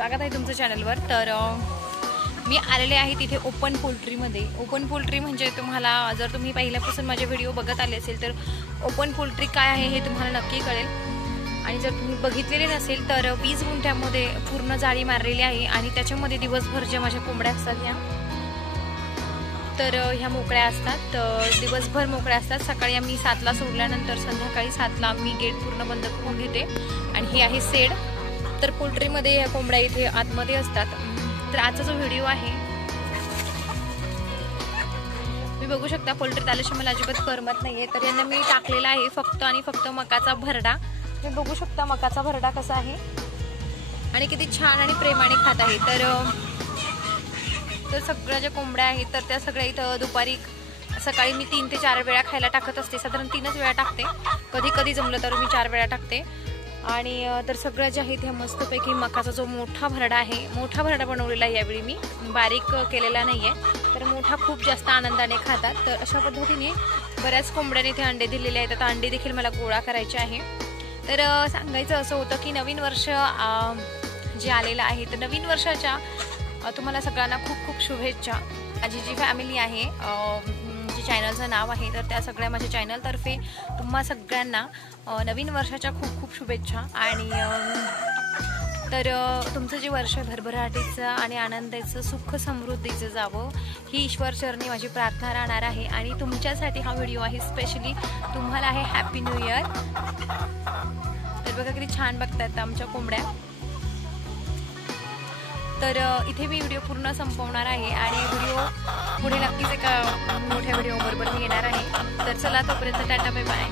स्वागत आहे तुमच्या चॅनलवर। तर मी आलेले आहे तिथे ओपन पोल्ट्रीमध्ये। ओपन पोल्ट्री म्हणजे तुम्हाला जर तुम्ही पहिल्यापासून माझे व्हिडिओ बघत आले असेल तर ओपन पोल्ट्री काय आहे हे तुम्हाला नक्की कळेल। आणि जर तुम्ही बघितलेले नसेल तर 20 गुंठ्यामध्ये पूर्ण जाळी मारलेली आहे आणि त्याच्यामध्ये दिवसभर ज्या माझ्या कोंबड्या असतात ह्या मोकळ्या असतात। दिवसभर मोकळ्या असतात। सकाळी आम्ही 7ला सोडल्यानंतर संध्याकाळी 7ला मी गेट पूर्ण बंद करून घेते आणि ही आहे शेड। तर पोल्ट्रीमध्ये या कोंबड्या इथे आतमध्ये असतात। तर आजचा जो व्हिडिओ आहे मी बघू शकता पोल्ट्रीत आल्याशिवाय मला अजिबात करमत नाहीये। तर यांना मी टाकलेला आहे फक्त आणि फक्त मकाचा भरडा। तुम्ही बघू शकता मकाचा भरडा कसा आहे आणि किती छान आणि प्रेमाने खात आहे। तर सगळ्या ज्या कोंबड्या आहेत तर त्या सगळ्या इथं दुपारी सकाळी मी 3 ते 4 वेळा खायला टाकत असते। साधारण 3च वेळा टाकते, कधी कधी जमलं तर मी 4 वेळा टाकते। आणि तर सगळ्या ज्या आहेत ह्या मस्तपैकी मकाचा जो मोठा भरडा आहे, मोठा भरडा बनवलेला आहे यावेळी मी, बारीक केलेला नाहीये। तर मोठा खूप जास्त आनंदाने खातात। तर अशा पद्धतीने बऱ्याच कोंबड्याने इथे अंडे दिलेले आहेत। आता अंडे देखील मला गोळा करायचे आहे। तर सांगायचं असं होतं की नवीन वर्ष जे आलेलं आहे तर नवीन वर्षाच्या तुम्हाला सगळ्यांना खूप खूप शुभेच्छा। माझी जी फॅमिली आहे, जी चॅनलचं नाव आहे, तर त्या सगळ्या माझ्या चॅनलतर्फे तुम्हा सगळ्यांना नवीन वर्षाच्या खूप खूप शुभेच्छा। आणि तर तुमचं जे वर्ष भरभराटीचं आणि आनंदाचं सुख समृद्धीचं जावं ही ईश्वर चरणी माझी प्रार्थना राहणार आहे। आणि तुमच्यासाठी हा व्हिडिओ आहे, स्पेशली तुम्हाला आहे हॅपी न्यू इयर। तर बघा किती छान बघतायत आमच्या कोंबड्या। तर इथे मी व्हिडिओ पूर्ण संपवणार आहे आणि व्हिडिओ पुढे नक्कीच एका मोठ्या व्हिडिओ बरोबर मी येणार आहे। तर चला तोपर्यंत टाटा बाय बाय।